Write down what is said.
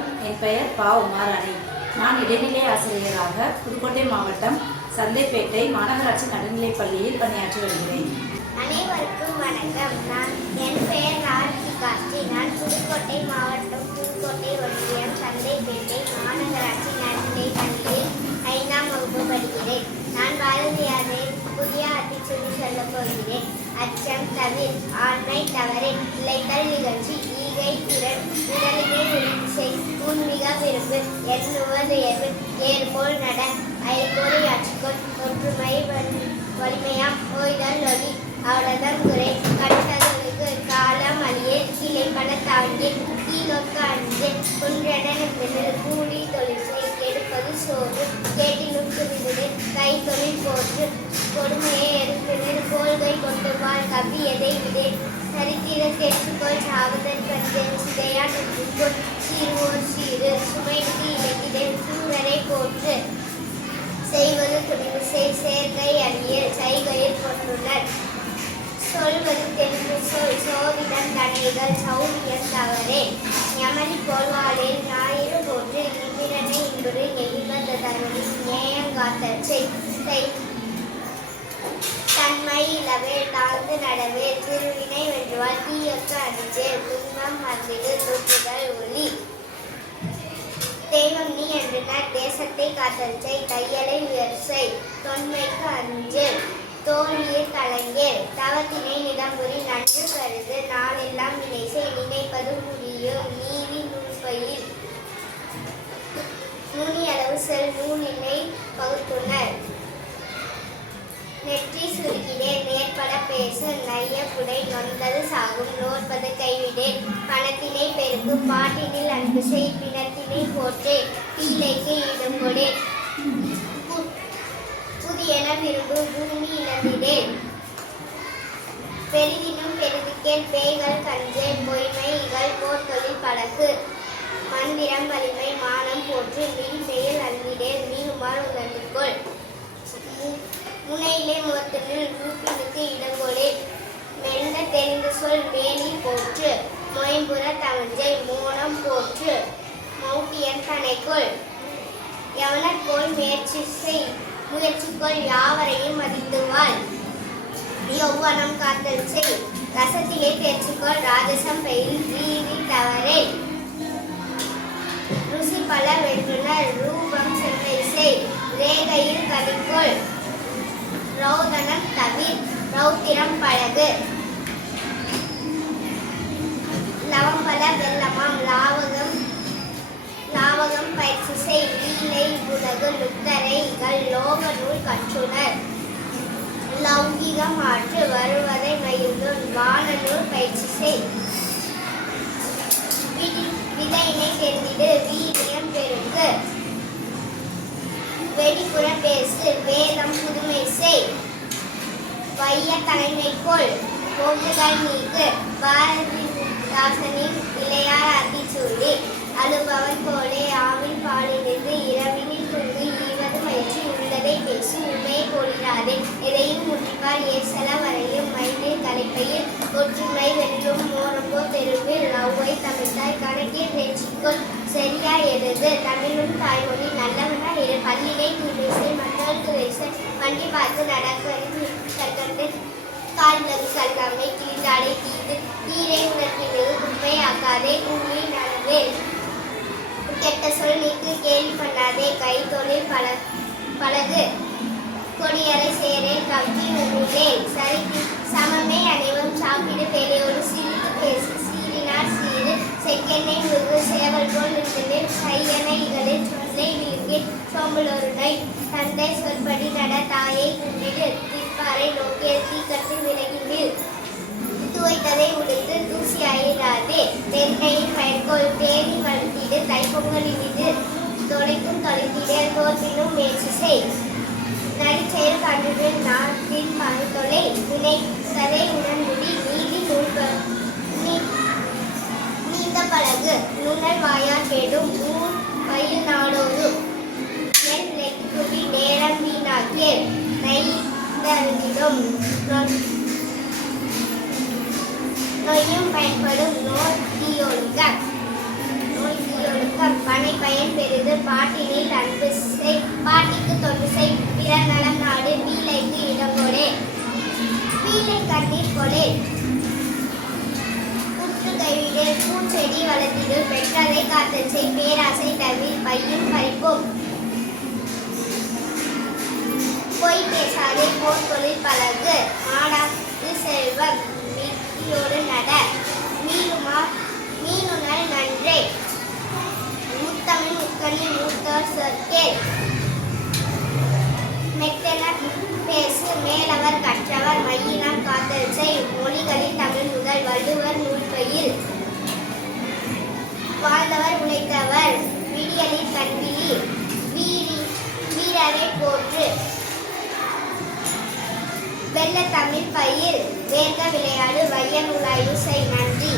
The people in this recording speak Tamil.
வணக்கம். என் பெயர் பா. உமாராணி. நான் இடைநிலை ஆசிரியராக புதுக்கோட்டை மாவட்டம் சந்தைப்பேட்டை மாநகராட்சி நடுநிலைப் பள்ளியில் பணியாற்றி வருகிறேன். அனைவருக்கும் வணக்கம். என் பெயர் ராதிகாஸ்ரீ. நான் புதுக்கோட்டை மாவட்டம் புதுக்கோட்டை ஒன்றியம் சந்தைப்பேட்டை மாநகராட்சி நடுநிலைப் பள்ளியில் 5ஆம் வகுப்பு படிக்கிறேன். நான் பாரதியாரின் புதிய ஆத்திச்சொல்லி சொல்லப் போகிறேன். அச்சம் தவிர், ஆண்மை தவறே, இளைத்தல் நிகழ்ச்சி, ஈகை திறன், உடலினை உறுதி, உண்மிக விரும்பு, எண்ணுவது எது, ஏற்போல் நட, ஐம்பொறி ஆட்சிக்கொள், ஒற்றுமை வலிமையாம், ஓய்தல் ஒளி, அவரதம் குறை, கட்டதொழுகு, காலம் அழியே, கிளை பல தாங்கிய, கீழொக்க அஞ்சு, குன்றென கூலி தொழிற்சை, கெடுப்பது சோறு, கேட்டிலும் துணிவுடு, கை தொழில் போற்று, கொடுமையை எதிர்ப்பினர், கோள்கை கொண்டு வாழ், கவி எதை விடே, சரித்திர தேர்ச்சிக்கொள், சாவதன் கஞ்சன், சிதையா நன்றிக்கொள், சீர்வோர் சீரு, சுமைக்கு இலக்கிடே, சூரரை போற்று, செய்வது துணிவு செய், சேர்க்கை அழிய, செய்கையில் கொண்டுள்ளனர், சொல்வது தெளிவு சொல், சோதிடம் தடைகள், சௌரியம் தவறே, யமனி போல்வாளில் ஞாயிறு போன்று, இந்திரனை இன்று நெய்வந்த தருணி, நேயங்காத்தற்றை, தன்மை இளவே, தாழ்ந்து நடவே, திருவினை வென்றுவாள், தீயொக்க அணிஞ்சே, துன்பம் மறந்திடு, தூக்குதல் ஒளி, தெய்வம் நீ என்றனர், தேசத்தை காத்தல் செய், தையலை உயர்சை, தொன்மைக்கு அஞ்சு, தோல்வியில் கலைஞர், தவத்தினை நிதம்புரி, நன்று கருது, நாளெல்லாம் நினைசை, நினைப்பது முடியும், நீதி நூல்பயில், நூனி அளவு செல், நூலினை பகுத்துணர், நெற்றி சுருக்கிடேன், நேர்பட பேசு, நைய புடை, நொந்தது சாகும், நோற்பது கைவிடேன், பணத்தினை பெருக்கு, பாட்டினில் அன்பு செய், பிணத்தினை போற்றே, பீலைக்கு ஈடுகொடே, புதியன விரும்பு, பூமி இழந்திடேன், பெரிதினும் பெரிதுக்கேன், பேய்கள் கஞ்சே, பொய்மை இகழ், போர்த்தொழில் பழக்கு, மந்திரம் வலிமை, மானம் போற்று, மீன்செயல் அன்பிடேன், மீனுமால் உணர்ந்துகொள், முனையிலே முகத்தினில் ரூபினுக்கு இடங்கொளே, மெல்ல தெரிந்து சொல், வேலி போற்று, மொயம்புற தவஞ்சை, மோனம் போற்று, மௌட்டியன் தனைக்குள், எவனற்கோள் முயற்சிக்கொள், யாவரையும் மதித்துவாள், யௌவனம் காத்தல் செய், ரசத்திலே தேர்ச்சிக்கொள், ராஜசம் பெயில், ரீதி தவறே, ருசி பல வென்றுனர், ரூபம் சென்னை செய், ரேகையில் கதிக்கொள், ரௌதனம் தவிர், ரௌத்திரம் பழகு, லவம்பல வெள்ளமாம், லாவகம் பயிற்சி செய், லீலை உலகு, லுத்தரை இகழ், லோக நூல் கற்றுணர், லௌகிகம் ஆற்று, வருவதை மகிழ்ந்தோன், வான நூல் பயிற்சி செய், விதையினை தெரிந்திடு, வீரியம் பெருக்கு, வெடிப்புற பேசு, வேதம் புதுமை செய், வைய தலைமைக்குள், போக்குகள் நீக்கு, பாரதிதாசனின் இளையார் ஆத்திச்சூடி, அழுபவன் போலே ஆவின் பாலிலிருந்து இரவினில் தூங்கு, ஈவது பயிற்சி, உள்ளதை பேசு, உண்மையை போலிடாதே, எதையும் முற்றிப்பார், ஏசல வரையும், மைண்டில் கலைப்பையில், ஒற்றுமை வென்றும், மோரம்போ தெருவில், லவ்வை தமிழ்தாய், கணக்கில் வெற்றிக்கொள், சரியா எழுது, தமிழும் தாய்மொழி, நல்லவனா இரு, பள்ளியை தூய்மைசை, மக்களுக்கு வைசை, வண்டி பார்த்து நடக்கிறது கற்கண்டு, கால்நகு கல்லாமை, கிழிந்தாடை தீது, நீரை உணர்த்தினது, குப்பை ஆக்காதே, கூலி நடந்தே, கெட்ட சொல் நீக்கு, கேலி பண்ணாதே, கை தொழில் பழகு, கொடியறை சேரே, கவ்வி உண்ணினேன், சரிக்கு சமமே, அனைவரும் சாப்பிடு, பேரையோடு சிரித்து பேசு, சீரினார் சீரு, செக்கெண்ணை முருகு, சேவல் போல் இருந்தேன், சையனை இகளில், சொல்லை விழுங்கில், சோம்பலொருனை, தந்தை சொல்படி நட, தாயை கும்பிடு, திப்பாரை நோக்கிய தீக்கட்டு விலகினில், துவைத்ததை உடுத்து, தூசி ஆயிடாதே, தென்னையின் பயன்கோள், தேடி வளர்த்திடு, தைப்பொங்கலின் மீது, தொலைக்கும் தொலைத்திட, தோற்பினும் முயற்சி செய், நடிச்செயல் கண்டு நாட்டின் பணித்தொலை, நினைத்ததை உடன்முடி, நீதி நீந்த பழகு, நுணல் வாயார் கேடும், ஊர் பயில் நாடோடு, என் நெக்குடி நேரம் வீணாக்கிய, நைந்தறிந்திடும், நொய்யும் பயன்படும், நோய் தீயொழுக்கம், அன்பு செய், பாட்டிக்கு தொண்டு செய், பிறர் நலம் நாடு, பீலைக்கு இடங்கொடே, பீலை கண்ணீர் கொடே, புற்று கைவிடு, பூச்செடி வளர்த்திடு, பெற்றதை காத்தல் செய், பேராசை தவிர், பையும் பறிப்போம், பொய் பேசாதே, போர் தொழில் பழகு, மாடாது செல்வம், மித்தியோடு நட, மீனுணர் நன்றே, முத்தமிழ் முக்கணி மூத்தோர் சொற்கே, மெத்தென பேசு, மேலவர் கற்றவர், மையினால் காத்தல் செய், மொழிகளில் தமிழ் முதல், வள்ளுவர் நூல்பயில் வாழ்ந்தவர் உழைத்தவர், விடியலில் கண்விழி, வீரரை போற்று, வெள்ள தமிழ் பயில், வேந்த விளையாடு, வைய நூலாய்வு செய். நன்றி.